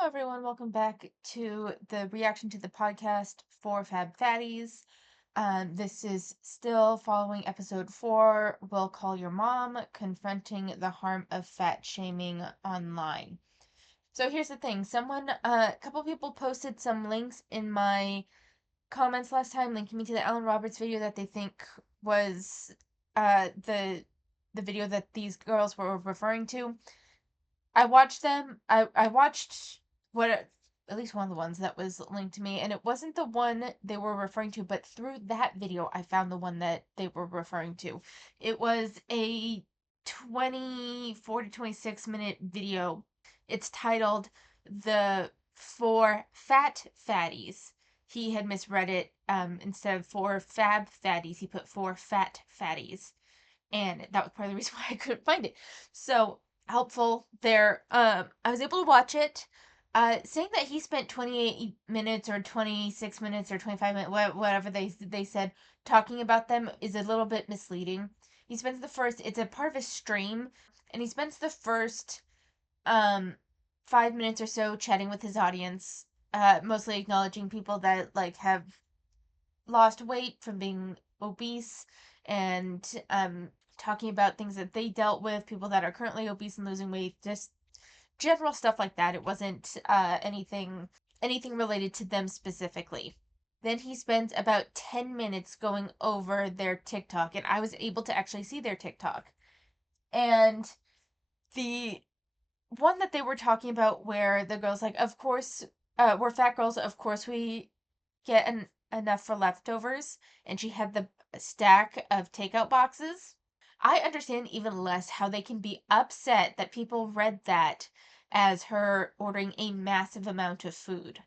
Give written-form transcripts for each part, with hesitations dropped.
Hello, everyone. Welcome back to the reaction to the podcast for Fatties. This is still following episode 4, We'll Call Your Mom, Confronting the Harm of Fat Shaming Online. So here's the thing. A couple people posted some links in my comments last time, linking me to the Alan Roberts video that they think was the video that these girls were referring to. I watched them. I watched what at least one of the ones that was linked to me, and it wasn't the one they were referring to, but through that video I found the one that they were referring to. It was a 24 to 26-minute video. It's titled "The Four Fat Fatties." He had misread it. Instead of four fab fatties, he put four fat fatties, and that was part of the reason why I couldn't find it. So helpful there. I was able to watch it. Saying that he spent 28 minutes or 26 minutes or 25 minutes, whatever they said, talking about them is a little bit misleading. He spends the first, it's a part of a stream, and he spends the first 5 minutes or so chatting with his audience, mostly acknowledging people that like have lost weight from being obese, and talking about things that they dealt with, people that are currently obese and losing weight, just general stuff like that. It wasn't anything related to them specifically. Then he spends about 10 minutes going over their TikTok, and I was able to actually see their TikTok. And the one that they were talking about where the girl's like, of course, we're fat girls, of course we get enough for leftovers, and she had the stack of takeout boxes. I understand even less how they can be upset that people read that as her ordering a massive amount of food.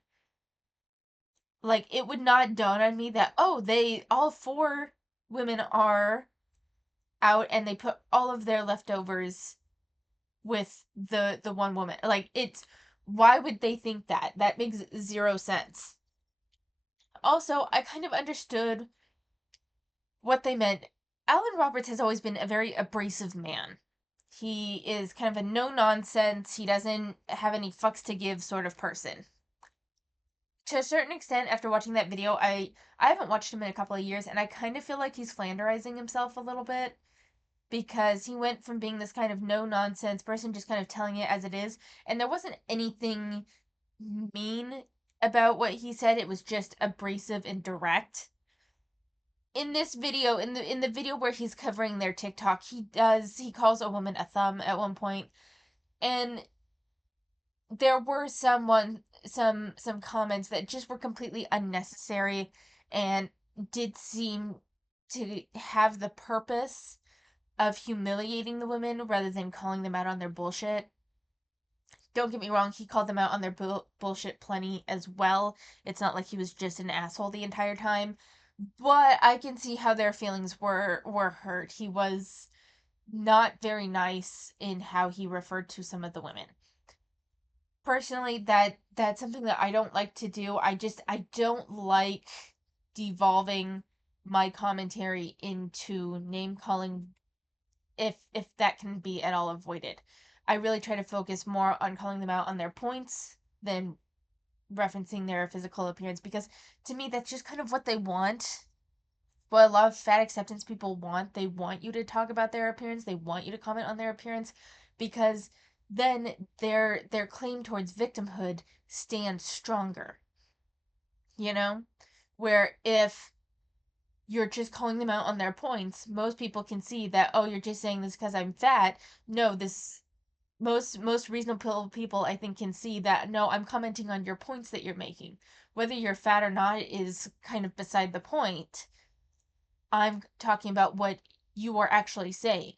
Like, it would not dawn on me that, oh, all four women are out and they put all of their leftovers with the one woman. Like, why would they think that? That makes zero sense. Also, I kind of understood what they meant. Alan Roberts has always been a very abrasive man. He is kind of a no nonsense, he doesn't have any fucks to give sort of person. To a certain extent, after watching that video, I haven't watched him in a couple of years, and I kind of feel like he's flanderizing himself a little bit, because he went from being this kind of no nonsense person, just kind of telling it as it is, and there wasn't anything mean about what he said. It was just abrasive and direct. In this video, in the video where he's covering their TikTok, he calls a woman a thumb at one point, and there were some comments that just were completely unnecessary and did seem to have the purpose of humiliating the women rather than calling them out on their bullshit. Don't get me wrong, he called them out on their bullshit plenty as well. It's not like he was just an asshole the entire time, but I can see how their feelings were hurt. He was not very nice in how he referred to some of the women. Personally, that's something that I don't like to do. I don't like devolving my commentary into name calling, if that can be at all avoided. I really try to focus more on calling them out on their points than referencing their physical appearance, because to me that's just kind of what they want. What a lot of fat acceptance people want. They want you to talk about their appearance. They want you to comment on their appearance, because then their claim towards victimhood stands stronger. You know? Where if you're just calling them out on their points, most people can see that, oh, you're just saying this because I'm fat. No, this most reasonable people, I think, can see that, no, I'm commenting on your points that you're making. Whether you're fat or not is kind of beside the point. I'm talking about what you are actually saying.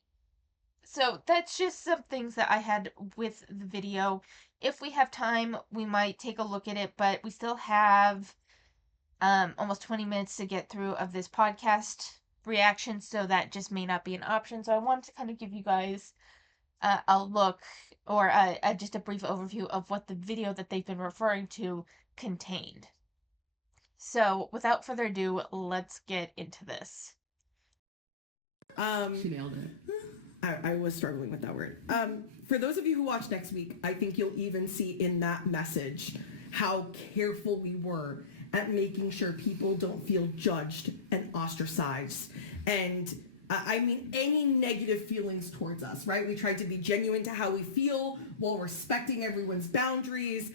So that's just some things that I had with the video. If we have time, we might take a look at it, but we still have almost 20 minutes to get through of this podcast reaction, so that just may not be an option. So I wanted to kind of give you guys a look, or just a brief overview of what the video that they've been referring to contained. So without further ado, let's get into this. She nailed it. I was struggling with that word. For those of you who watch next week, I think you'll even see in that message how careful we were at making sure people don't feel judged and ostracized. And I mean, any negative feelings towards us, right? We tried to be genuine to how we feel while respecting everyone's boundaries.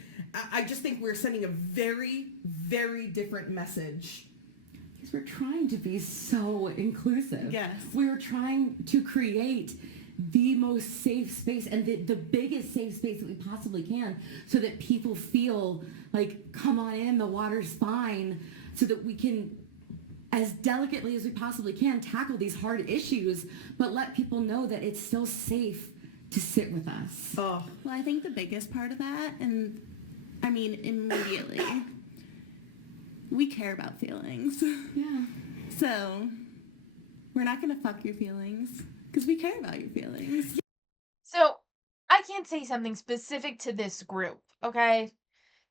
I just think we're sending a very, very different message. Because we're trying to be so inclusive. Yes. We're trying to create the most safe space and the biggest safe space that we possibly can, so that people feel like, come on in, the water's fine, so that we can, as delicately as we possibly can, tackle these hard issues, but let people know that it's still safe to sit with us. Oh, Well, I think the biggest part of that, and I mean, immediately, we care about feelings. Yeah. So, we're not going to fuck your feelings because we care about your feelings. So, I can't say something specific to this group, okay?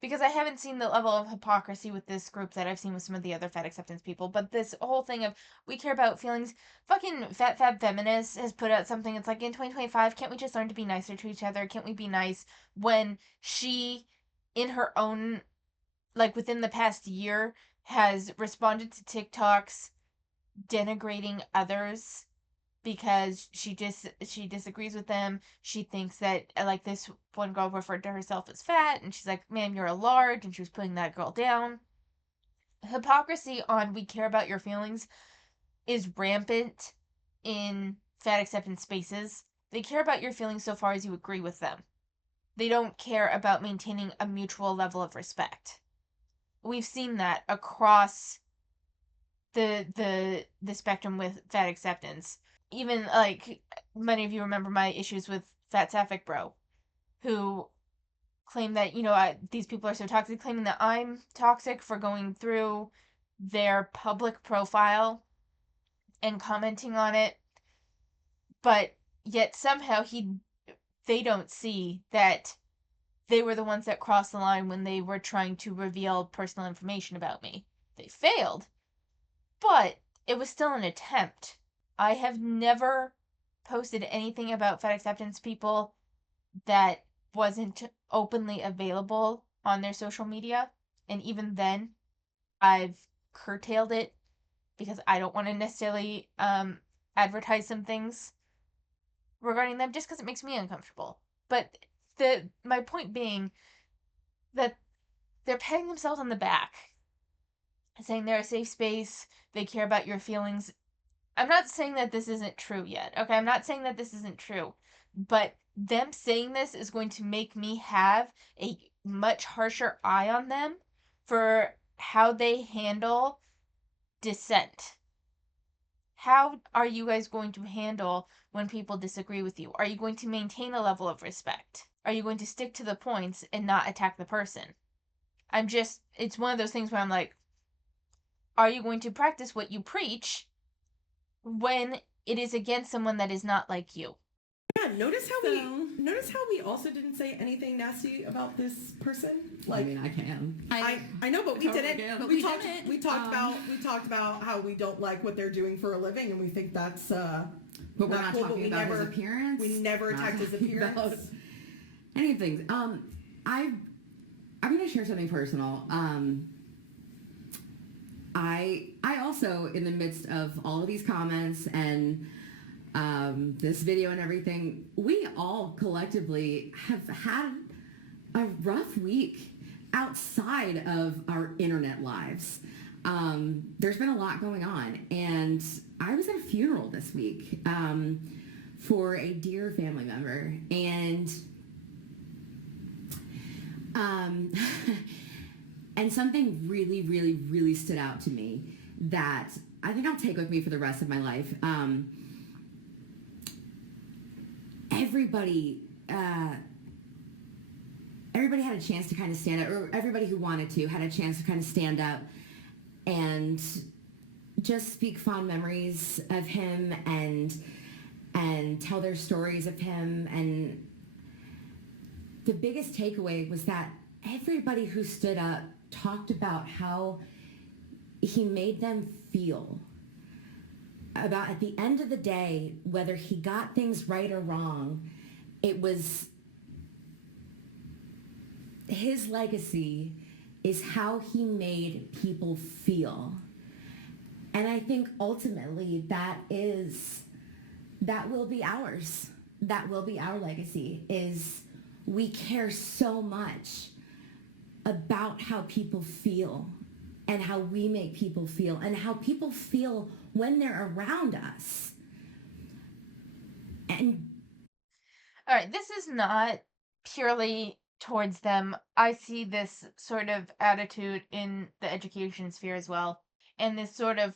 Because I haven't seen the level of hypocrisy with this group that I've seen with some of the other fat acceptance people. But this whole thing of we care about feelings, fucking Fat Fab Feminist has put out something. It's like, in 2025, can't we just learn to be nicer to each other? Can't we be nice? When she, in her own, like within the past year, has responded to TikToks denigrating others because she disagrees with them. She thinks that, like, this one girl referred to herself as fat, and she's like, ma'am, you're a large, and she was putting that girl down. Hypocrisy on we care about your feelings is rampant in fat acceptance spaces. They care about your feelings so far as you agree with them. They don't care about maintaining a mutual level of respect. We've seen that across the spectrum with fat acceptance. Even, like, many of you remember my issues with Fat Sapphic Bro, who claim that, these people are so toxic, claiming that I'm toxic for going through their public profile and commenting on it, but yet somehow they don't see that they were the ones that crossed the line when they were trying to reveal personal information about me. They failed, but it was still an attempt. I have never posted anything about fat acceptance people that wasn't openly available on their social media. And even then, I've curtailed it because I don't want to necessarily advertise some things regarding them just because it makes me uncomfortable. But my point being that they're patting themselves on the back, saying they're a safe space, they care about your feelings. I'm not saying that this isn't true yet, okay? I'm not saying that this isn't true. But them saying this is going to make me have a much harsher eye on them for how they handle dissent. How are you guys going to handle when people disagree with you? Are you going to maintain a level of respect? Are you going to stick to the points and not attack the person? It's one of those things where I'm like, are you going to practice what you preach when it is against someone that is not like you? yeah. Notice how we also didn't say anything nasty about this person. I mean, I can. I know, but we totally didn't. can. We talked about how we don't like what they're doing for a living, and we think that's But we're not cool, talking about his appearance. We never attacked his appearance. Any things. I'm going to share something personal. I also, in the midst of all of these comments and this video and everything, we all collectively have had a rough week outside of our internet lives. There's been a lot going on, and I was at a funeral this week for a dear family member, and and something really, really, really stood out to me that I think I'll take with me for the rest of my life. Everybody had a chance to kind of stand up, or everybody who wanted to had a chance to kind of stand up and just speak fond memories of him and tell their stories of him. And the biggest takeaway was that everybody who stood up talked about how he made them feel. about at the end of the day, whether he got things right or wrong, it was his legacy is how he made people feel. And I think ultimately that will be ours. That will be our legacy, is we care so much about how people feel and how we make people feel and how people feel when they're around us. And All right, this is not purely towards them. I see this sort of attitude in the education sphere as well. And this sort of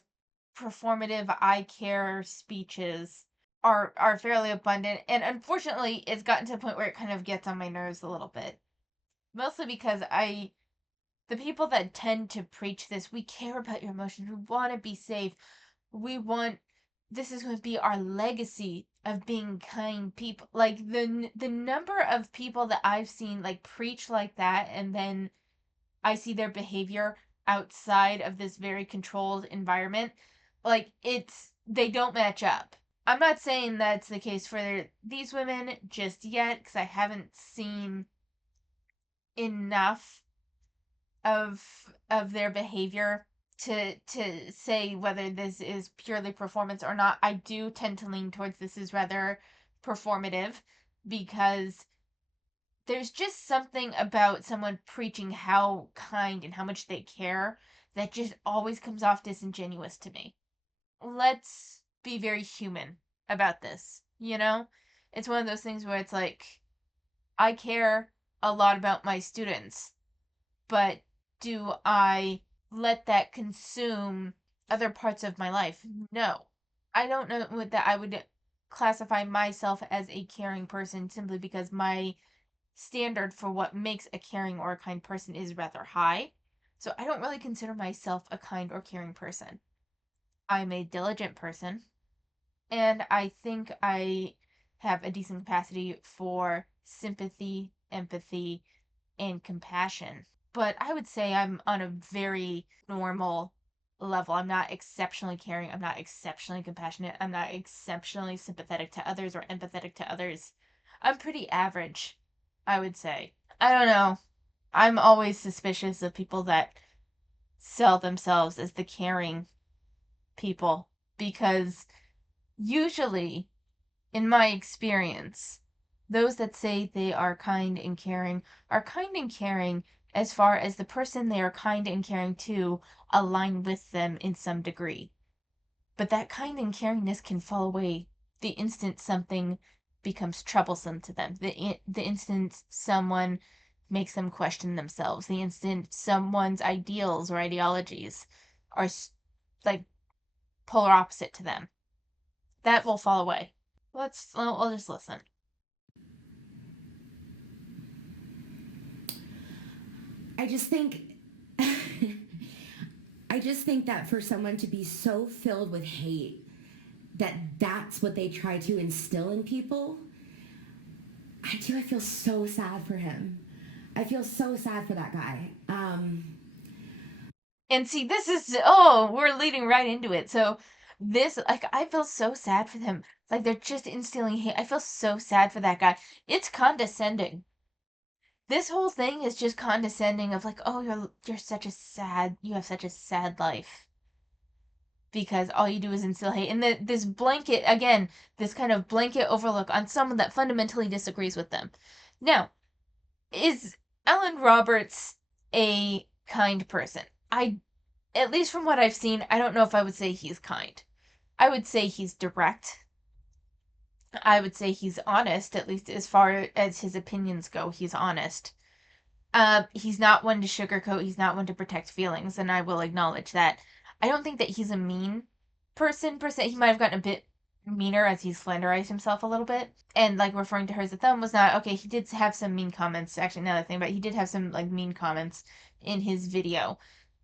performative I care speeches are fairly abundant. And unfortunately, it's gotten to a point where it kind of gets on my nerves a little bit. Mostly because the people that tend to preach this, we care about your emotions. We want to be safe. We want this is going to be our legacy of being kind people. Like the number of people that I've seen like preach like that, and then I see their behavior outside of this very controlled environment, like they don't match up. I'm not saying that's the case for these women just yet, because I haven't seen enough of their behavior to say whether this is purely performance or not. I do tend to lean towards this is rather performative, because there's just something about someone preaching how kind and how much they care that just always comes off disingenuous to me. Let's be very human about this, you know? It's one of those things where it's like, I care a lot about my students, but do I let that consume other parts of my life? No. I don't know that I would classify myself as a caring person simply because my standard for what makes a caring or a kind person is rather high. So I don't really consider myself a kind or caring person. I'm a diligent person, and I think I have a decent capacity for sympathy, empathy, and compassion. But I would say I'm on a very normal level. I'm not exceptionally caring. I'm not exceptionally compassionate. I'm not exceptionally sympathetic to others or empathetic to others. I'm pretty average, I would say. I don't know. I'm always suspicious of people that sell themselves as the caring people, because usually, in my experience, those that say they are kind and caring as far as the person they are kind and caring to align with them in some degree. But that kind and caringness can fall away the instant something becomes troublesome to them, the instant someone makes them question themselves, the instant someone's ideals or ideologies are like polar opposite to them. That will fall away. We'll just listen. I just think I just think that for someone to be so filled with hate that that's what they try to instill in people, I feel so sad for him. I feel so sad for that guy. And see, this is oh, we're leading right into it. So this, like, I feel so sad for them. Like they're just instilling hate. I feel so sad for that guy. It's condescending. This whole thing is just condescending of like, oh, you're such a sad, you have such a sad life because all you do is instill hate. And this blanket, again, this kind of blanket overlook on someone that fundamentally disagrees with them. Now, is Ellen Roberts a kind person? At least from what I've seen, I don't know if I would say he's kind. I would say he's direct. I would say he's honest, at least as far as his opinions go, he's honest. He's not one to sugarcoat, he's not one to protect feelings, and I will acknowledge that. I don't think that he's a mean person per se. He might have gotten a bit meaner as he slanderized himself a little bit. And like referring to her as a thumb was not okay, he did have some mean comments, actually another thing, but he did have some like mean comments in his video.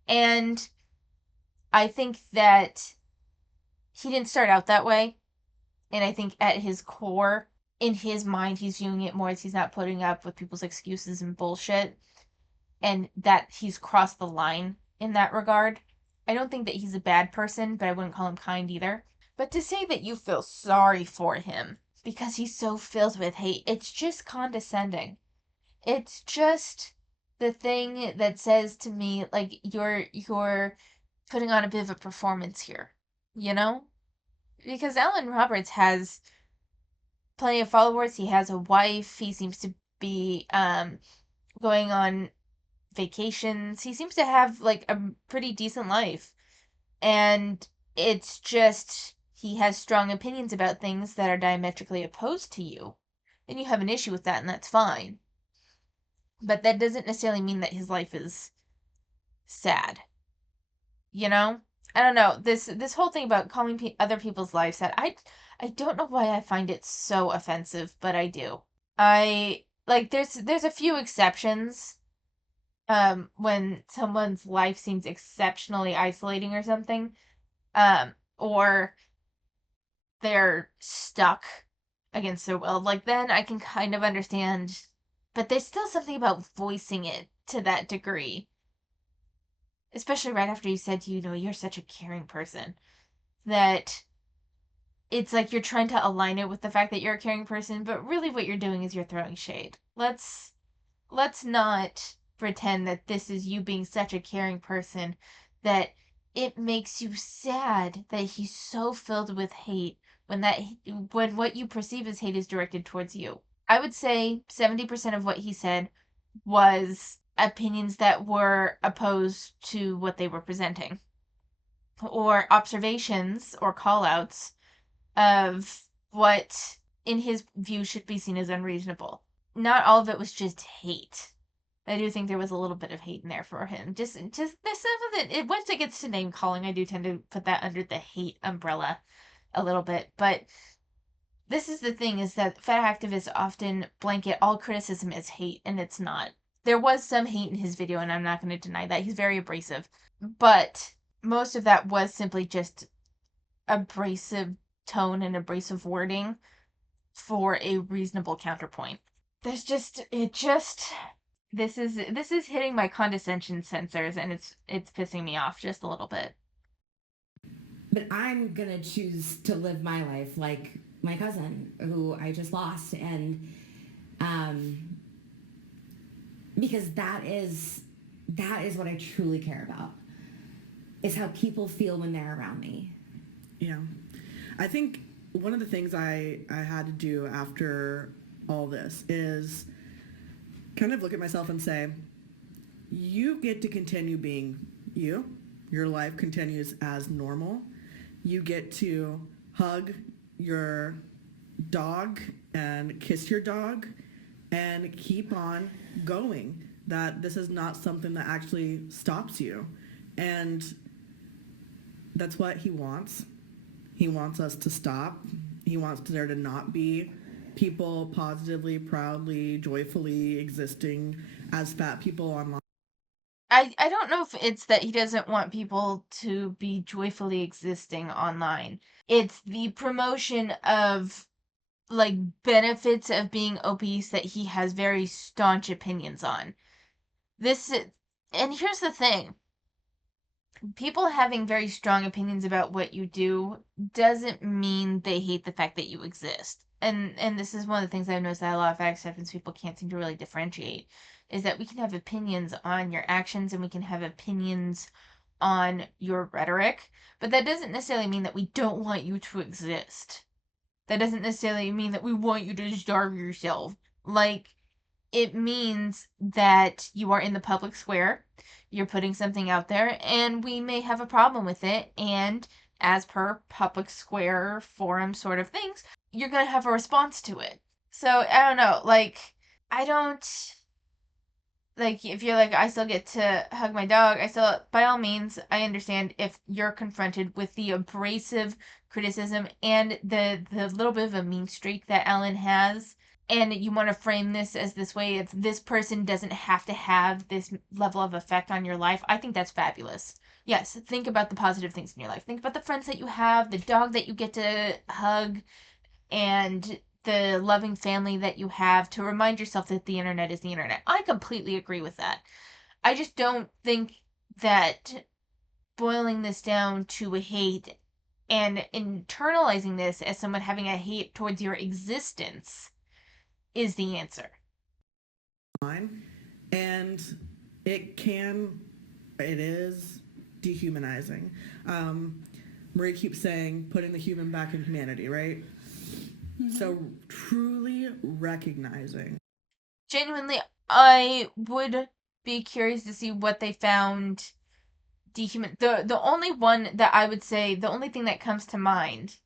And I think that he didn't start out that way. And I think at his core, in his mind, he's viewing it more as he's not putting up with people's excuses and bullshit. And that he's crossed the line in that regard. I don't think that he's a bad person, but I wouldn't call him kind either. But to say that you feel sorry for him because he's so filled with hate, it's just condescending. It's just the thing that says to me, like, you're putting on a bit of a performance here, you know? Because Alan Roberts has plenty of followers. He has a wife. He seems to be going on vacations. He seems to have like a pretty decent life. And it's just he has strong opinions about things that are diametrically opposed to you. And you have an issue with that, and that's fine. But that doesn't necessarily mean that his life is sad. You know? I don't know. This whole thing about calling other people's lives sad, I don't know why I find it so offensive, but I do. I like there's a few exceptions when someone's life seems exceptionally isolating or something, or they're stuck against their will. Like then I can kind of understand, but there's still something about voicing it to that degree, especially right after you said, you're such a caring person, that it's like you're trying to align it with the fact that you're a caring person, but really what you're doing is you're throwing shade. Let's not pretend that this is you being such a caring person that it makes you sad that he's so filled with hate when what you perceive as hate is directed towards you. I would say 70% of what he said was opinions that were opposed to what they were presenting, or observations or callouts of what in his view should be seen as unreasonable. Not all of it was just hate. I do think there was a little bit of hate in there for him. Just there's some of it. Once it gets to name calling, I do tend to put that under the hate umbrella a little bit. But this is the thing: is that fat activists often blanket all criticism as hate, and it's not. There was some hate in his video, and I'm not going to deny that. He's very abrasive, but most of that was simply just abrasive tone and abrasive wording for a reasonable counterpoint. There's just it just this is hitting my condescension sensors, and it's pissing me off just a little bit. But I'm gonna choose to live my life like my cousin who I just lost, and um, because that is what I truly care about. Is how people feel when they're around me. Yeah. I think one of the things I had to do after all this is kind of look at myself and say, you get to continue being you. Your life continues as normal. You get to hug your dog and kiss your dog and keep on going. That this is not something that actually stops you. And that's what he wants. He wants us to stop. He wants there to not be people positively, proudly, joyfully existing as fat people online. I don't know if it's that he doesn't want people to be joyfully existing online. It's the promotion of like benefits of being obese that he has very staunch opinions on. This and here's the thing. People having very strong opinions about what you do doesn't mean they hate the fact that you exist. And this is one of the things I've noticed that a lot of acceptance people can't seem to really differentiate, is that we can have opinions on your actions and we can have opinions on your rhetoric, but that doesn't necessarily mean that we don't want you to exist. That doesn't necessarily mean that we want you to starve yourself. Like, it means that you are in the public square, you're putting something out there, and we may have a problem with it. And as per public square forum sort of things, you're going to have a response to it. So, I don't know. Like, I don't. Like, if you're like, I still get to hug my dog, I still, by all means, I understand if you're confronted with the abrasive criticism and the little bit of a mean streak that Ellen has, and you want to frame this as this way, if this person doesn't have to have this level of effect on your life, I think that's fabulous. Yes, think about the positive things in your life. Think about the friends that you have, the dog that you get to hug, and the loving family that you have, to remind yourself that the internet is the internet. I completely agree with that. I just don't think that boiling this down to hate And internalizing this as someone having a hate towards your existence is the answer. And it is dehumanizing. Marie keeps saying putting the human back in humanity, right? Mm-hmm. So truly recognizing. Genuinely, I would be curious to see what they found the only one that I would say, the only thing that comes to mind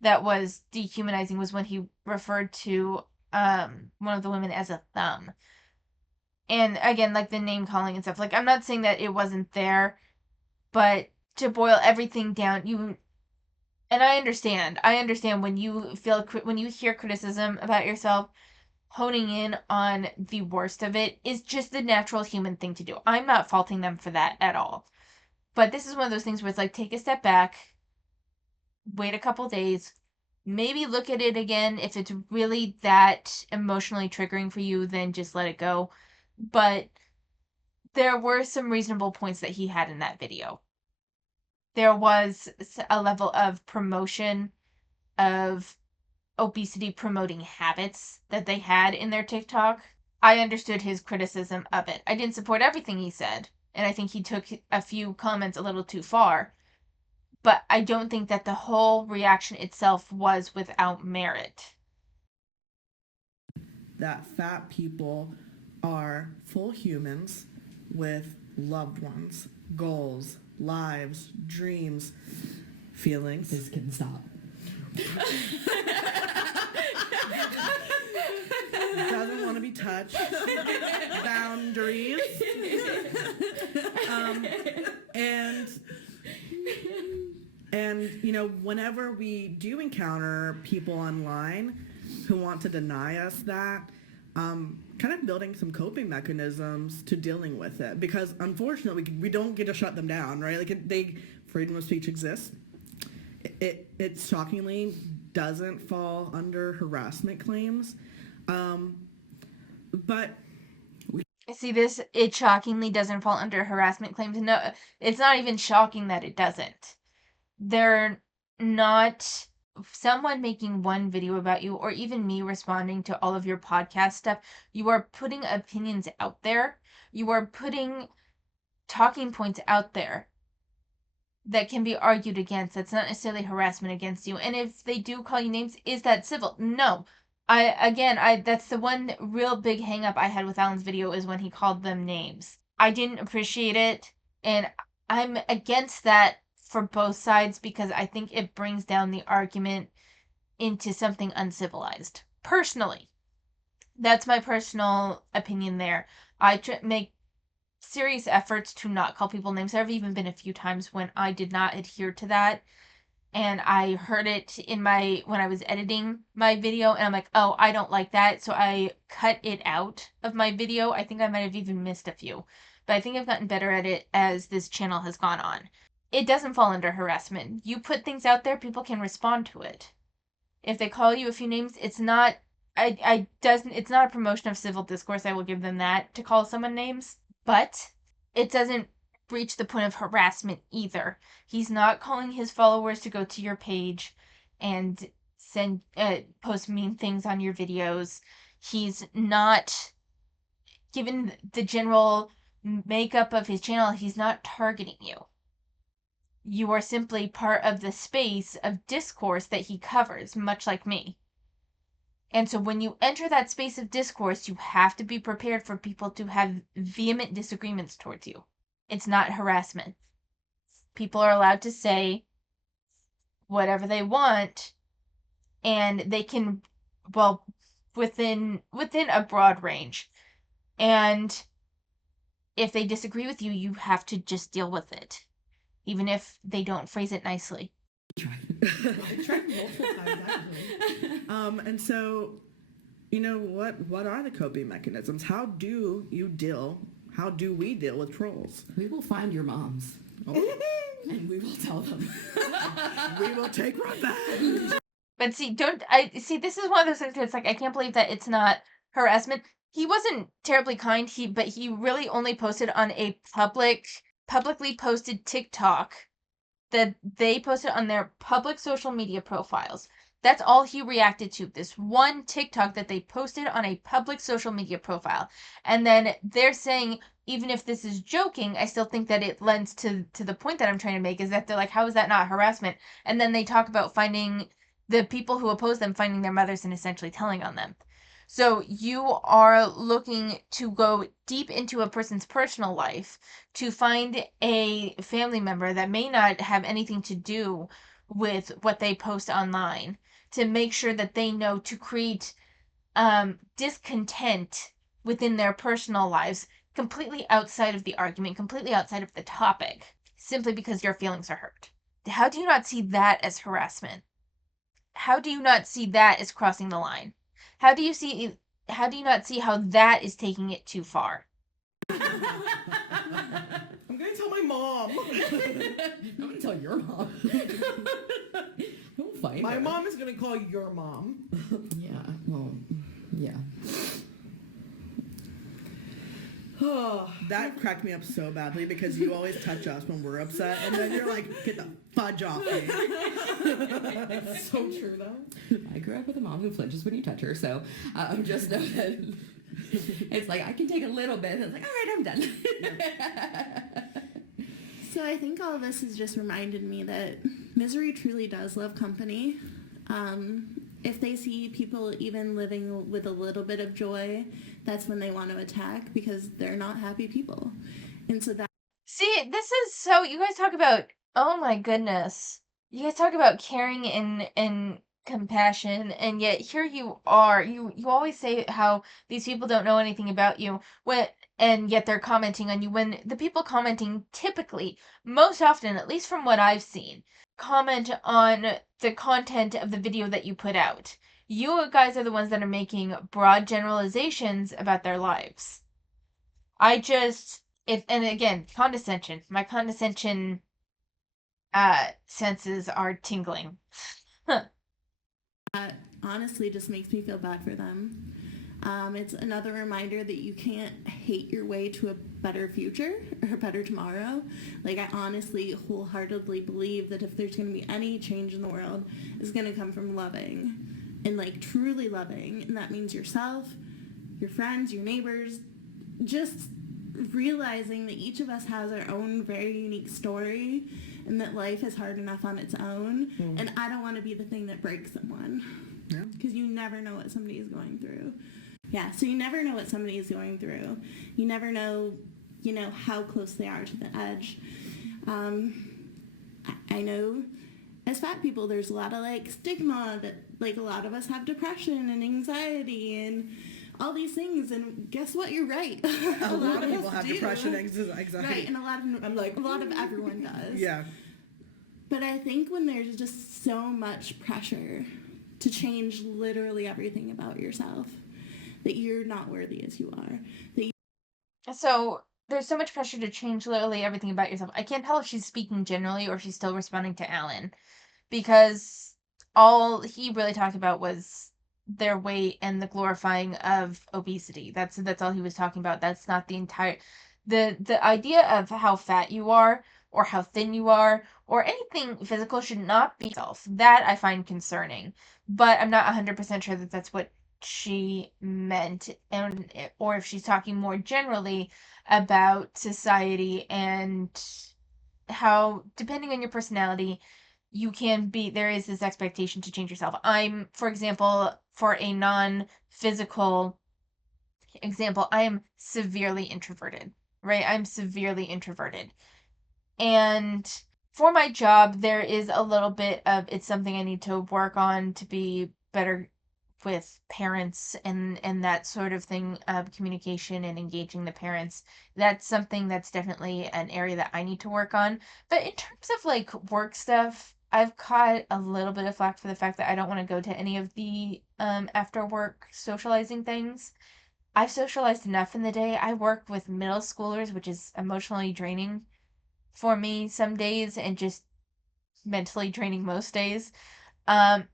that was dehumanizing was when he referred to one of the women as a thumb. And again, like the name calling and stuff. Like, I'm not saying that it wasn't there, but to boil everything down, and I understand when when you hear criticism about yourself, honing in on the worst of it is just the natural human thing to do. I'm not faulting them for that at all. But this is one of those things where it's like, take a step back, wait a couple days, maybe look at it again. If it's really that emotionally triggering for you, then just let it go. But there were some reasonable points that he had in that video. There was a level of promotion of obesity promoting habits that they had in their TikTok. I understood his criticism of it. I didn't support everything he said, and I think he took a few comments a little too far. But I don't think that the whole reaction itself was without merit. That fat people are full humans with loved ones, goals, lives, dreams, feelings. This can stop. Doesn't want to be touched. Boundaries. And you know, whenever we do encounter people online who want to deny us that, kind of building some coping mechanisms to dealing with it, because unfortunately we don't get to shut them down, right? Like freedom of speech exists. It shockingly doesn't fall under harassment claims, but See, it shockingly doesn't fall under harassment claims. No, it's not even shocking that it doesn't. They're not someone making one video about you, or even me responding to all of your podcast stuff. You are putting opinions out there. You are putting talking points out there that can be argued against. That's not necessarily harassment against you. And if they do call you names, is that civil? No. That's the one real big hang up I had with Alan's video, is when he called them names. I didn't appreciate it, and I'm against that for both sides, because I think it brings down the argument into something uncivilized. Personally, that's my personal opinion there. I make serious efforts to not call people names. There have even been a few times when I did not adhere to that, and I heard it when I was editing my video, and I'm like, oh, I don't like that, so I cut it out of my video. I think I might have even missed a few, but I think I've gotten better at it as this channel has gone on. It doesn't fall under harassment. You put things out there, people can respond to it. If they call you a few names, it's not it's not a promotion of civil discourse, I will give them that, to call someone names, but it doesn't reach the point of harassment either. He's not calling his followers to go to your page and post mean things on your videos. He's not, given the general makeup of his channel, he's not targeting you. You are simply part of the space of discourse that he covers, much like me. And so when you enter that space of discourse, you have to be prepared for people to have vehement disagreements towards you. It's not harassment. People are allowed to say whatever they want, and they can, well, within a broad range. And if they disagree with you, you have to just deal with it, even if they don't phrase it nicely. I tried multiple times, actually. And so, you know, what are the coping mechanisms? How do we deal with trolls? We will find your moms. Oh. And we will tell them. We will take revenge. But see, this is one of those things where it's like, I can't believe that it's not harassment. He wasn't terribly kind, but he really only posted on a publicly posted TikTok that they posted on their public social media profiles. That's all he reacted to. This one TikTok that they posted on a public social media profile. And then they're saying, even if this is joking, I still think that it lends to the point that I'm trying to make, is that they're like, how is that not harassment? And then they talk about finding the people who oppose them, finding their mothers and essentially telling on them. So you are looking to go deep into a person's personal life to find a family member that may not have anything to do with what they post online, to make sure that they know to create discontent within their personal lives, completely outside of the argument, completely outside of the topic, simply because your feelings are hurt. How do you not see that as harassment? How do you not see that as crossing the line? How do you see how do you not see how that is taking it too far? I'm gonna tell my mom. I'm gonna tell your mom. Don't find My her. mom is gonna call your mom. Yeah. Well. Yeah. Oh, that cracked me up so badly because you always touch us when we're upset, and then you're like, "Get the fudge off me." It's so true, though. I grew up with a mom who flinches when you touch her, so just know that it's like I can take a little bit, and it's like, all right, I'm done. So I think all of this has just reminded me that misery truly does love company. If they see people even living with a little bit of joy, that's when they want to attack because they're not happy people. And so that See, this is so you guys talk about, oh my goodness. You guys talk about caring and compassion, and yet here you are. You always say how these people don't know anything about you, when and yet they're commenting on you, when the people commenting typically, most often, at least from what I've seen, comment on the content of the video that you put out. You guys are the ones that are making broad generalizations about their lives. I just if and again, condescension. My condescension senses are tingling. honestly just makes me feel bad for them. It's another reminder that you can't hate your way to a better future or a better tomorrow. Like, I honestly wholeheartedly believe that if there's going to be any change in the world, it's going to come from loving and like truly loving. And that means yourself, your friends, your neighbors, just realizing that each of us has our own very unique story and that life is hard enough on its own. And I don't want to be the thing that breaks someone. Yeah. Because you never know what somebody is going through. Yeah, so you never know what somebody is going through. You never know, how close they are to the edge. I know as fat people, there's a lot of like stigma that like a lot of us have depression and anxiety and all these things. And guess what? You're right. A lot of people us have do. depression, anxiety. Right, and a lot of everyone does. Yeah. But I think when there's just so much pressure to change literally everything about yourself, that you're not worthy as you are. So there's so much pressure to change literally everything about yourself. I can't tell if she's speaking generally or if she's still responding to Alan, because all he really talked about was their weight and the glorifying of obesity. That's all he was talking about. That's not the entire the idea of how fat you are or how thin you are or anything physical should not be self. That I find concerning, but I'm not 100% sure that that's what she meant, and or if she's talking more generally about society and how, depending on your personality, you can be there is this expectation to change yourself. I'm, for example, for a non-physical example, I am severely introverted, right? I'm severely introverted. And for my job, there is a little bit of it's something I need to work on to be better with parents and that sort of thing of communication and engaging the parents. That's something that's definitely an area that I need to work on. But in terms of like work stuff, I've caught a little bit of flack for the fact that I don't want to go to any of the after work socializing things. I've socialized enough in the day. I work with middle schoolers, which is emotionally draining for me some days and just mentally draining most days. Um,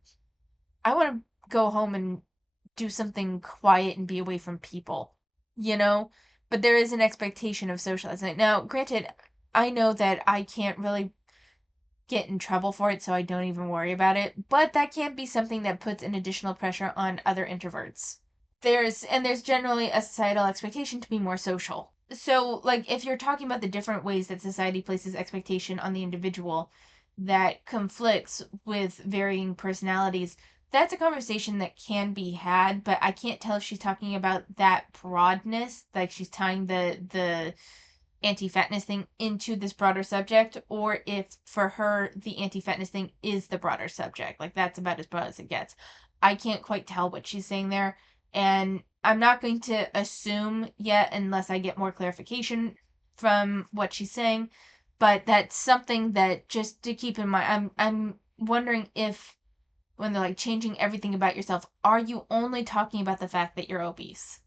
I want to go home and do something quiet and be away from people, you know? But there is an expectation of socializing. Now, granted, I know that I can't really get in trouble for it, so I don't even worry about it. But that can be something that puts an additional pressure on other introverts. There's generally a societal expectation to be more social. So, like, if you're talking about the different ways that society places expectation on the individual that conflicts with varying personalities, that's a conversation that can be had, but I can't tell if she's talking about that broadness, like she's tying the anti-fatness thing into this broader subject, or if for her the anti-fatness thing is the broader subject. Like, that's about as broad as it gets. I can't quite tell what she's saying there, and I'm not going to assume yet unless I get more clarification from what she's saying. But that's something that just to keep in mind. I'm wondering if when they're like changing everything about yourself, are you only talking about the fact that you're obese?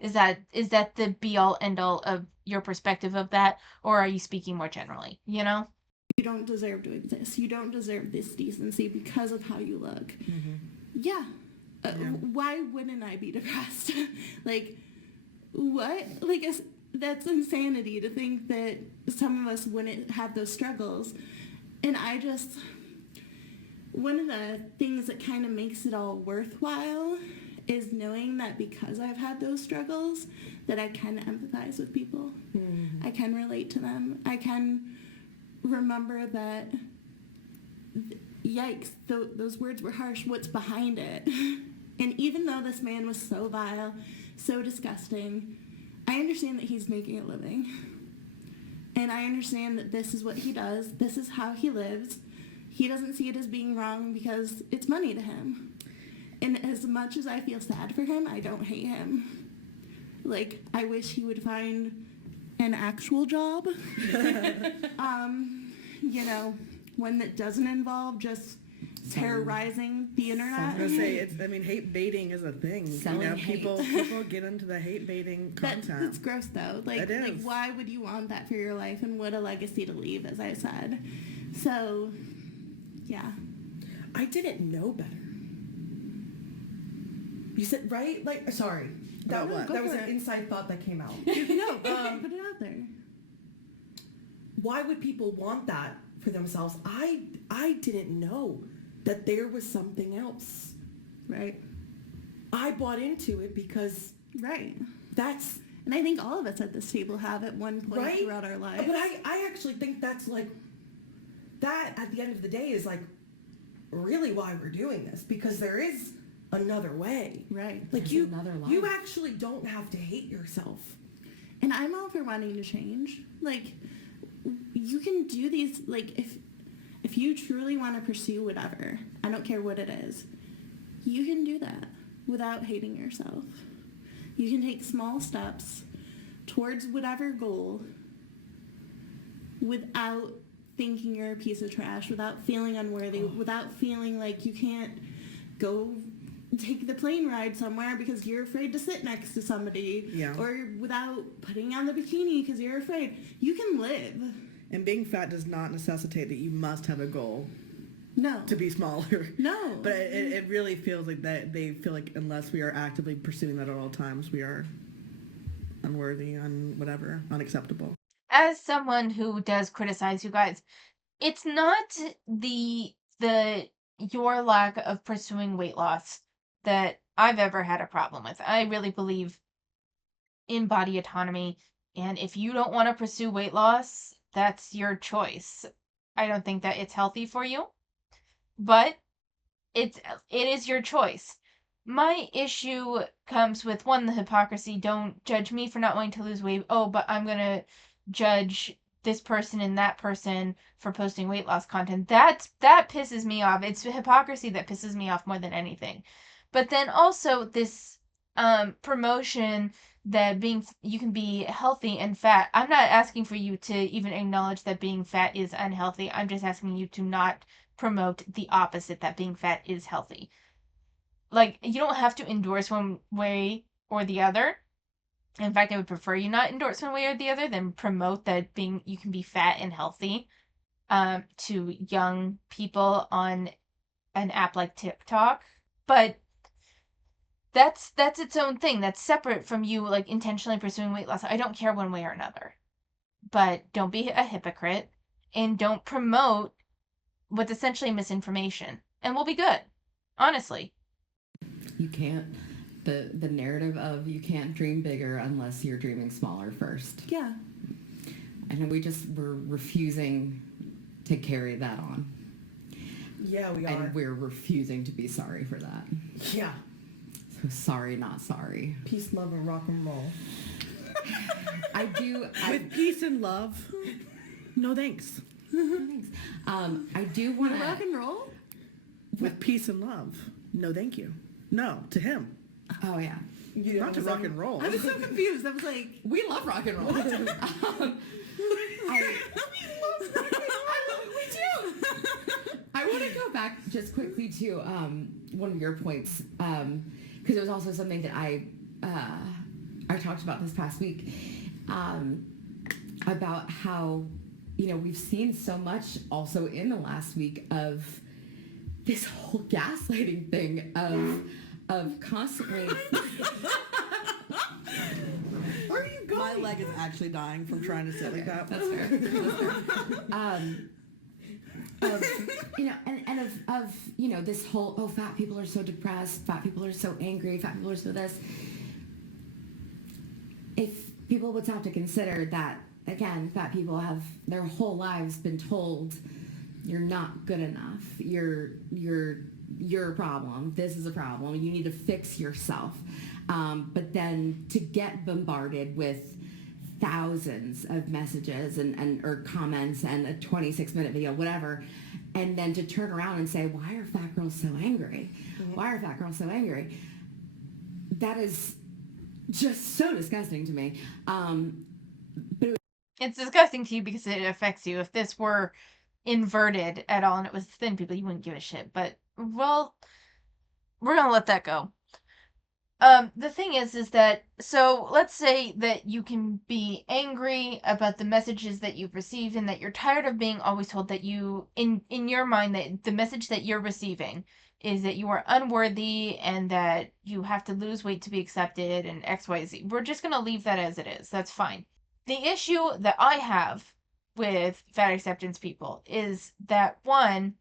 Is that the be all end all of your perspective of that, or are you speaking more generally? You know? You don't deserve to exist. You don't deserve this decency because of how you look. Yeah. Why wouldn't I be depressed? Like, what? Like, that's insanity to think that some of us wouldn't have those struggles. And one of the things that kind of makes it all worthwhile is knowing that because I've had those struggles, that I can empathize with people. I can relate to them. I can remember that, yikes, those words were harsh. What's behind it? And even though this man was so vile, so disgusting, I understand that he's making a living. And I understand that this is what he does. This is how he lives. He doesn't see it as being wrong because it's money to him. And as much as I feel sad for him, I don't hate him. Like, I wish he would find an actual job. One that doesn't involve just terrorizing the internet. I was gonna say, hate baiting is a thing. Selling hate. People get into the hate baiting content. That's gross, though. It is. Like, why would you want that for your life, and what a legacy to leave, as I said. So, yeah. I didn't know better. You said, right? Like, sorry. That About what? That was for an it. inside thought that came out. No, put it out there. Why would people want that for themselves? I didn't know that there was something else. Right. I bought into it because Right. that's And I think all of us at this table have at one point right throughout our lives. But I actually think that's like, that at the end of the day is like really why we're doing this, because there is another way. Right. Like There's you another life. you actually don't have to hate yourself. And I'm all for wanting to change. Like, you can do these, like, if you truly want to pursue whatever, I don't care what it is, you can do that without hating yourself. You can take small steps towards whatever goal without thinking you're a piece of trash, without feeling unworthy, without feeling like you can't go take the plane ride somewhere because you're afraid to sit next to somebody, Yeah. or without putting on the bikini because you're afraid. You can live. And being fat does not necessitate that you must have a goal No. to be smaller. No. But it really feels like that they feel like unless we are actively pursuing that at all times, we are unworthy, whatever, unacceptable. As someone who does criticize you guys, it's not the your lack of pursuing weight loss that I've ever had a problem with. I really believe in body autonomy, and if you don't want to pursue weight loss, that's your choice. I don't think that it's healthy for you, but it is your choice. My issue comes with, one, the hypocrisy. Don't judge me for not wanting to lose weight. Oh, but I'm gonna judge this person and that person for posting weight loss content. That pisses me off. It's hypocrisy that pisses me off more than anything. But then also this promotion that you can be healthy and fat. I'm not asking for you to even acknowledge that being fat is unhealthy. I'm just asking you to not promote the opposite, that being fat is healthy. Like, you don't have to endorse one way or the other. In fact, I would prefer you not endorse one way or the other than promote that you can be fat and healthy to young people on an app like TikTok. But that's its own thing. That's separate from you like intentionally pursuing weight loss. I don't care one way or another. But don't be a hypocrite and don't promote with essentially misinformation, and we'll be good. Honestly. You can't. The narrative of you can't dream bigger unless you're dreaming smaller first. Yeah. And we're refusing to carry that on. Yeah, we are. And we're refusing to be sorry for that. Yeah. So sorry, not sorry. Peace, love, and rock and roll. With peace and love, no thanks. Thanks. I do want Rock to. and roll? With peace and love, no thank you. No, to him. Oh yeah. You Not to rock and roll. I was so confused. I was like, We love rock and roll. we love rock and roll. We do. I want to go back just quickly to one of your points because it was also something that I talked about this past week about how we've seen so much also in the last week of this whole gaslighting thing of constantly. Where are you going? My leg is actually dying from trying to sit like that. That's fair. Of this whole fat people are so depressed, fat people are so angry, fat people are so this. If people would stop to consider that again, fat people have their whole lives been told you're not good enough, you're a problem, this is a problem, you need to fix yourself. But then to get bombarded with thousands of messages or comments and a 26-minute video, whatever, and then to turn around and say, why are fat girls so angry? Why are fat girls so angry? That is just so disgusting to me. It's disgusting to you because it affects you. If this were inverted at all and it was thin people, you wouldn't give a shit. But, well, we're gonna let that go. The thing is that, so let's say that you can be angry about the messages that you've received and that you're tired of being always told that you, in your mind, that the message that you're receiving is that you are unworthy and that you have to lose weight to be accepted and XYZ. We're just gonna leave that as it is. That's fine. The issue that I have with fat acceptance people is that, one,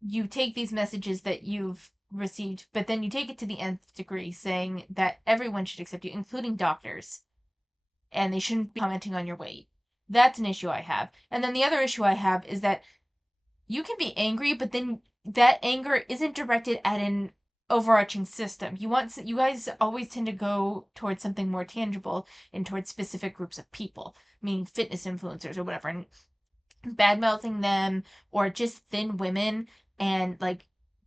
you take these messages that you've received, but then you take it to the nth degree, saying that everyone should accept you, including doctors, and they shouldn't be commenting on your weight. That's an issue I have. And then the other issue I have is that you can be angry, but then that anger isn't directed at an overarching system. You guys always tend to go towards something more tangible and towards specific groups of people, meaning fitness influencers or whatever, and bad mouthing them or just thin women and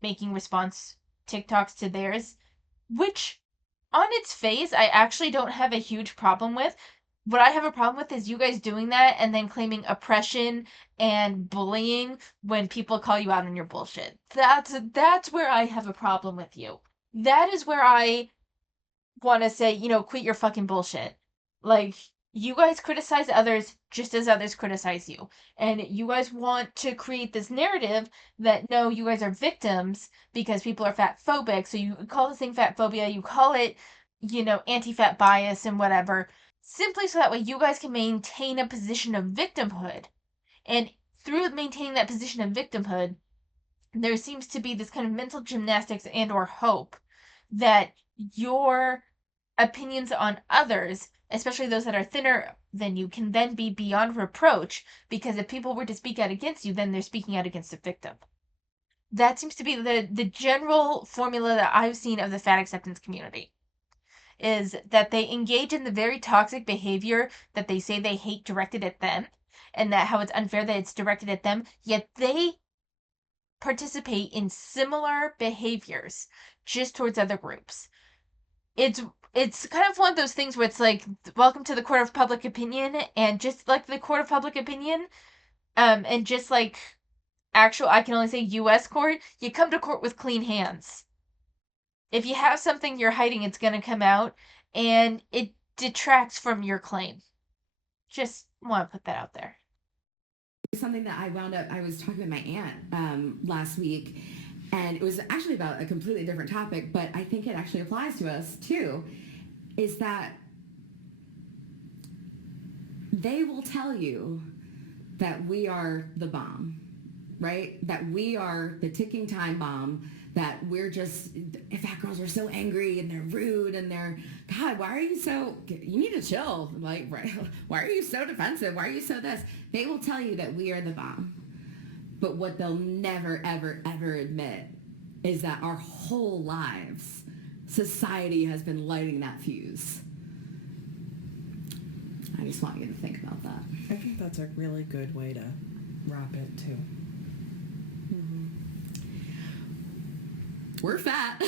making response TikToks to theirs, which on its face I actually don't have a huge problem with. What I have a problem with is you guys doing that and then claiming oppression and bullying when people call you out on your bullshit. That's where I have a problem with you. That is where I want to say, quit your fucking bullshit. You guys criticize others just as others criticize you. And you guys want to create this narrative that, no, you guys are victims because people are fat phobic. So you call this thing fat phobia, you call it, anti-fat bias and whatever, simply so that way you guys can maintain a position of victimhood. And through maintaining that position of victimhood, there seems to be this kind of mental gymnastics and or hope that your opinions on others, especially those that are thinner than you, can then be beyond reproach, because if people were to speak out against you, then they're speaking out against a victim. That seems to be the general formula that I've seen of the fat acceptance community, is that they engage in the very toxic behavior that they say they hate directed at them, and that how it's unfair that it's directed at them, yet they participate in similar behaviors just towards other groups. It's kind of one of those things where it's like, welcome to the court of public opinion, and just like the court of public opinion, and just like actual, I can only say US court, you come to court with clean hands. If you have something you're hiding, it's gonna come out, and it detracts from your claim. Just want to put that out there. Something that I was talking with my aunt last week, and it was actually about a completely different topic, but I think it actually applies to us too, is that they will tell you that we are the bomb. right? That we are the ticking time bomb, that we're just, if fat girls are so angry and they're rude and they're, God, why are you so, you need to chill. Like, right, why are you so defensive? Why are you so this? They will tell you that we are the bomb. But what they'll never, ever, ever admit is that our whole lives, society has been lighting that fuse. I just want you to think about that. I think that's a really good way to wrap it too. We're fat.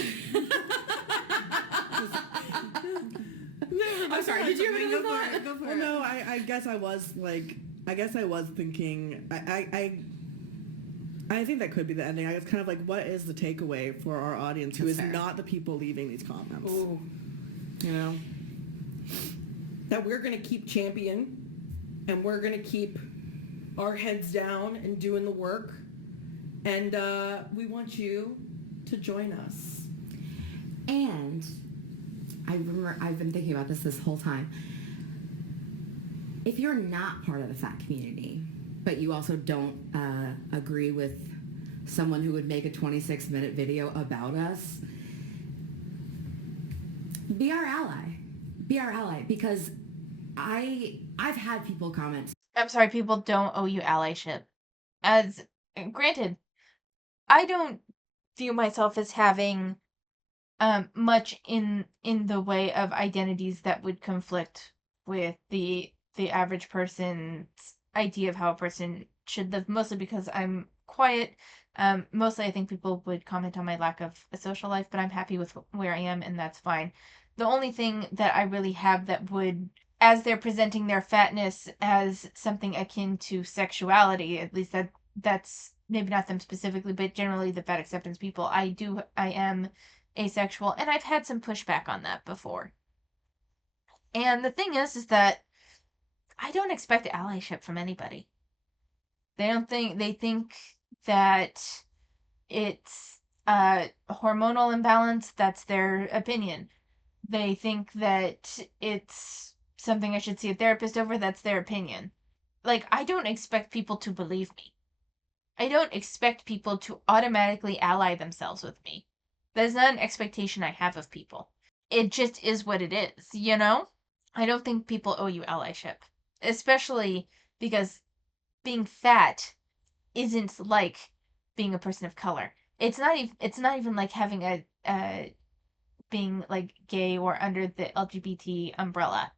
I'm sorry, did you have another thought? Go for it. No, I guess I was thinking, I think that could be the ending. I guess kind of like, what is the takeaway for our audience who That's is fair. not the people leaving these comments? Ooh. You know? That we're going to keep championing and we're going to keep our heads down and doing the work. And we want you to join us. And I remember, I've been thinking about this whole time. If you're not part of the fat community, but you also don't agree with someone who would make a 26-minute video about us, be our ally. Be our ally, because I've had people comment. I'm sorry, people don't owe you allyship. As granted, I don't view myself as having much in the way of identities that would conflict with the average person's idea of how a person should live, mostly because I'm quiet. Mostly I think people would comment on my lack of a social life, but I'm happy with where I am, and that's fine. The only thing that I really have that would, as they're presenting their fatness as something akin to sexuality, at least that's maybe not them specifically, but generally the fat acceptance people, I am asexual, and I've had some pushback on that before. And the thing is that I don't expect allyship from anybody. They think that it's a hormonal imbalance, that's their opinion. They think that it's something I should see a therapist over, that's their opinion. Like, I don't expect people to believe me. I don't expect people to automatically ally themselves with me. That is not an expectation I have of people. It just is what it is, you know? I don't think people owe you allyship. Especially because being fat isn't like being a person of color. It's not even like having a being like gay or under the LGBT umbrella.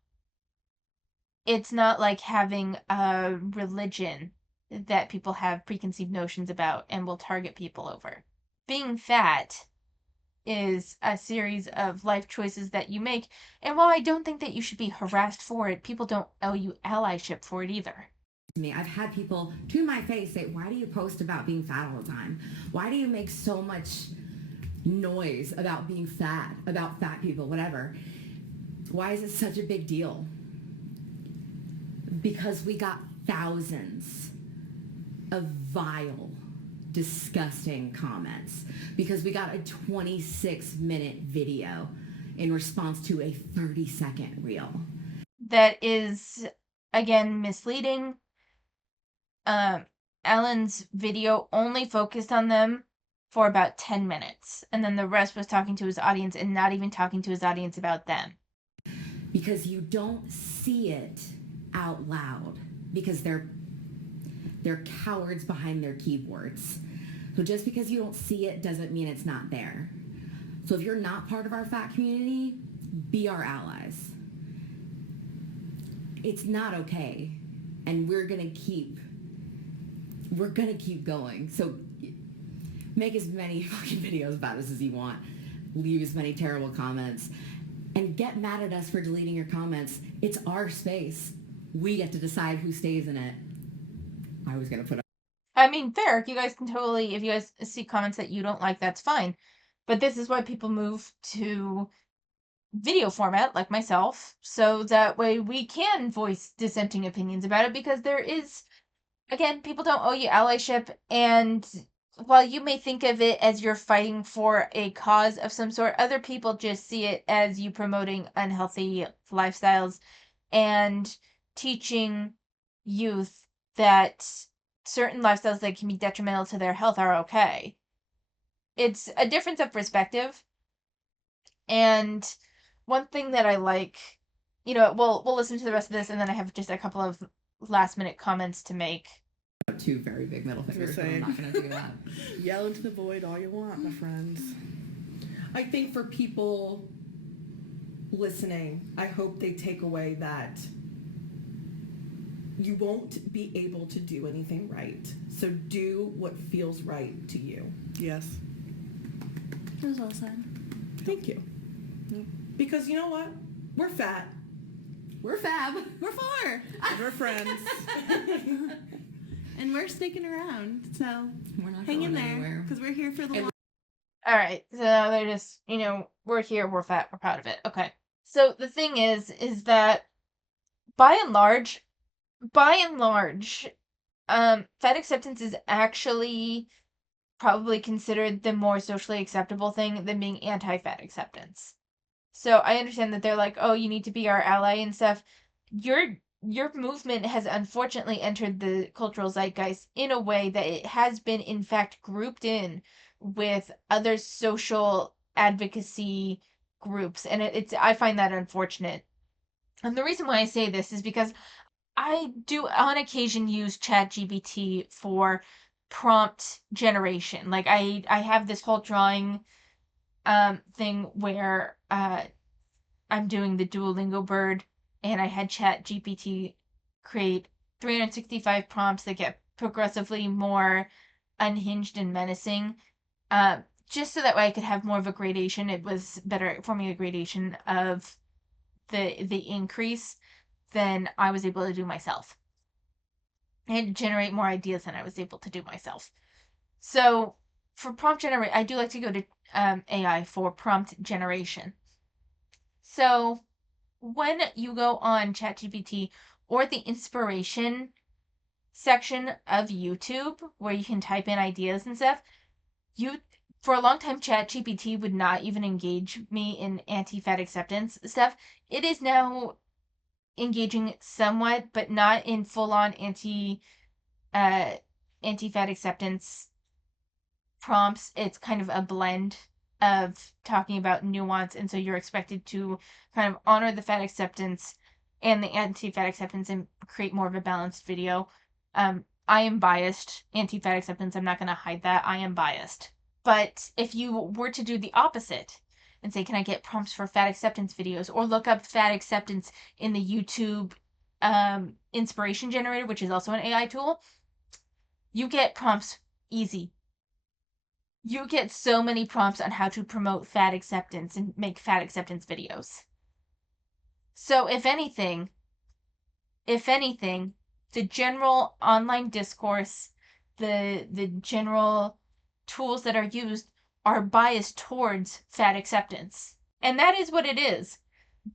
It's not like having a religion that people have preconceived notions about and will target people over. Being fat is a series of life choices that you make, and while I don't think that you should be harassed for it, people don't owe you allyship for it either. Me, I've had people to my face say, why do you post about being fat all the time? Why do you make so much noise about being fat, about fat people, whatever? Why is it such a big deal? Because we got thousands of vile, disgusting comments. Because we got a 26-minute video in response to a 30-second reel. That is, again, misleading. Ellen's video only focused on them for about 10 minutes, and then the rest was talking to his audience and not even talking to his audience about them. Because you don't see it out loud, because they're cowards behind their keyboards. So just because you don't see it doesn't mean it's not there. So if you're not part of our fat community, be our allies. It's not okay, and we're gonna keep going. So make as many fucking videos about us as you want, leave as many terrible comments, and get mad at us for deleting your comments. It's our space. We get to decide who stays in it. I was gonna put up. I mean, fair. You guys can totally, if you guys see comments that you don't like, that's fine. But this is why people move to video format, like myself, so that way we can voice dissenting opinions about it, because there is, again, people don't owe you allyship, and while you may think of it as you're fighting for a cause of some sort, other people just see it as you promoting unhealthy lifestyles and teaching youth that certain lifestyles that can be detrimental to their health are okay. It's a difference of perspective. And one thing that I like, we'll listen to the rest of this, and then I have just a couple of last minute comments to make. Two very big middle fingers, but I'm not going to do that. Yell into the void all you want, my friends. I think for people listening, I hope they take away that you won't be able to do anything right. So do what feels right to you. Yes. That was well said. Thank you. Because you know what? We're fat. We're fab. We're four. And we're friends. And we're sticking around. So We're not hang going in there. anywhere. Because we're here for the long. All right, so they're just, we're here, we're fat, we're proud of it. Okay. So the thing is that by and large, fat acceptance is actually probably considered the more socially acceptable thing than being anti-fat acceptance. So I understand that they're like, oh, you need to be our ally and stuff. Your movement has unfortunately entered the cultural zeitgeist in a way that it has been, in fact, grouped in with other social advocacy groups, and I find that unfortunate. And the reason why I say this is because I do on occasion use ChatGPT for prompt generation. Like I have this whole drawing thing where I'm doing the Duolingo bird, and I had ChatGPT create 365 prompts that get progressively more unhinged and menacing. Just so that way I could have more of a gradation. It was better at forming a gradation of the increase than I was able to do myself. And generate more ideas than I was able to do myself. So for prompt generate, I do like to go to AI for prompt generation. So when you go on ChatGPT or the inspiration section of YouTube where you can type in ideas and stuff, for a long time ChatGPT would not even engage me in anti-fat acceptance stuff. It is now engaging somewhat, but not in full-on anti-fat acceptance prompts. It's kind of a blend of talking about nuance, and so you're expected to kind of honor the fat acceptance and the anti-fat acceptance and create more of a balanced video. I am biased. Anti-fat acceptance, I'm not going to hide that. I am biased. But if you were to do the opposite and say, can I get prompts for fat acceptance videos, or look up fat acceptance in the YouTube inspiration generator, which is also an AI tool, you get prompts easy. You get so many prompts on how to promote fat acceptance and make fat acceptance videos. So if anything, the general online discourse, the general tools that are used are biased towards fat acceptance. And that is what it is.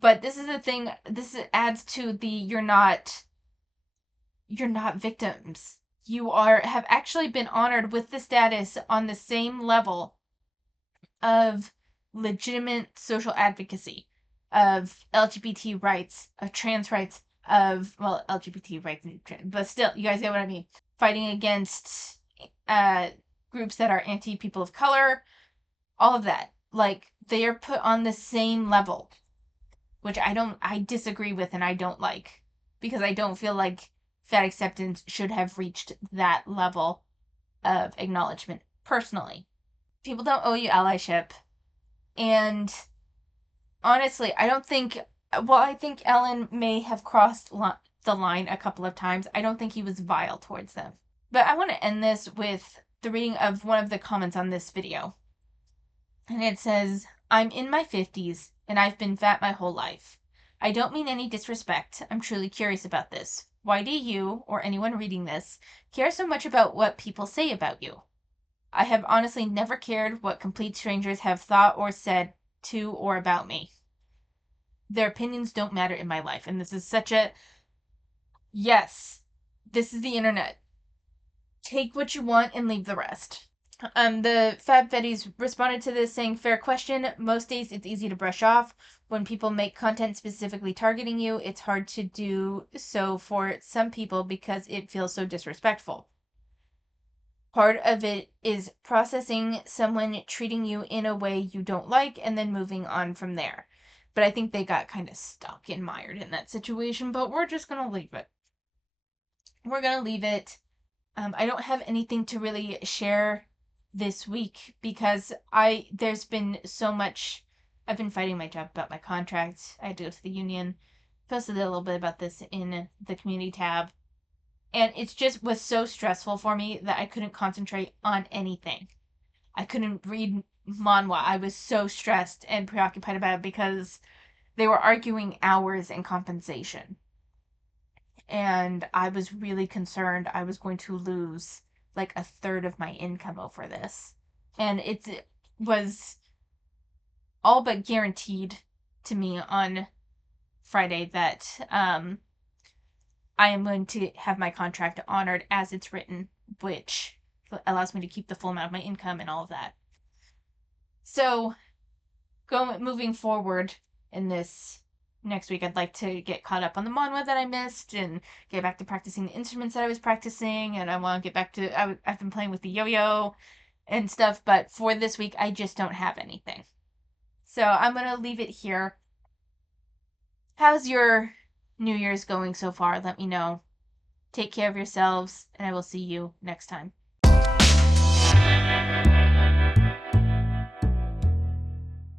But this is the thing, this adds to the you're not victims. You have actually been honored with the status on the same level of legitimate social advocacy, of LGBT rights, of trans rights, of, well, LGBT rights, but still, you guys get what I mean. Fighting against groups that are anti-people of color, all of that. Like, they are put on the same level, which I disagree with and I don't like, because I don't feel like fat acceptance should have reached that level of acknowledgement, personally. People don't owe you allyship. And honestly, I think Ellen may have crossed the line a couple of times. I don't think he was vile towards them. But I want to end this with the reading of one of the comments on this video. And it says, I'm in my 50s, and I've been fat my whole life. I don't mean any disrespect. I'm truly curious about this. Why do you, or anyone reading this, care so much about what people say about you? I have honestly never cared what complete strangers have thought or said to or about me. Their opinions don't matter in my life. And this is such a, yes, this is the internet. Take what you want and leave the rest. The Fab Fetties responded to this saying, fair question. Most days it's easy to brush off. When people make content specifically targeting you, it's hard to do so for some people because it feels so disrespectful. part of it is processing someone treating you in a way you don't like and then moving on from there. But I think they got kind of stuck and mired in that situation, but we're just going to leave it. We're going to leave it. I don't have anything to really share this week because there's been so much. I've been fighting my job about my contract. I had to go to the union. Posted a little bit about this in the community tab. And it just was so stressful for me that I couldn't concentrate on anything. I couldn't read manhwa. I was so stressed and preoccupied about it because they were arguing hours and compensation. And I was really concerned I was going to lose like a third of my income over this. And it was all but guaranteed to me on Friday that I am going to have my contract honored as it's written, which allows me to keep the full amount of my income and all of that. So, moving forward in this next week, I'd like to get caught up on the manhwa that I missed and get back to practicing the instruments that I was practicing. And I want to get back to, I've been playing with the yo-yo and stuff, but for this week, I just don't have anything. So I'm going to leave it here. How's your New Year's going so far? Let me know. Take care of yourselves, and I will see you next time.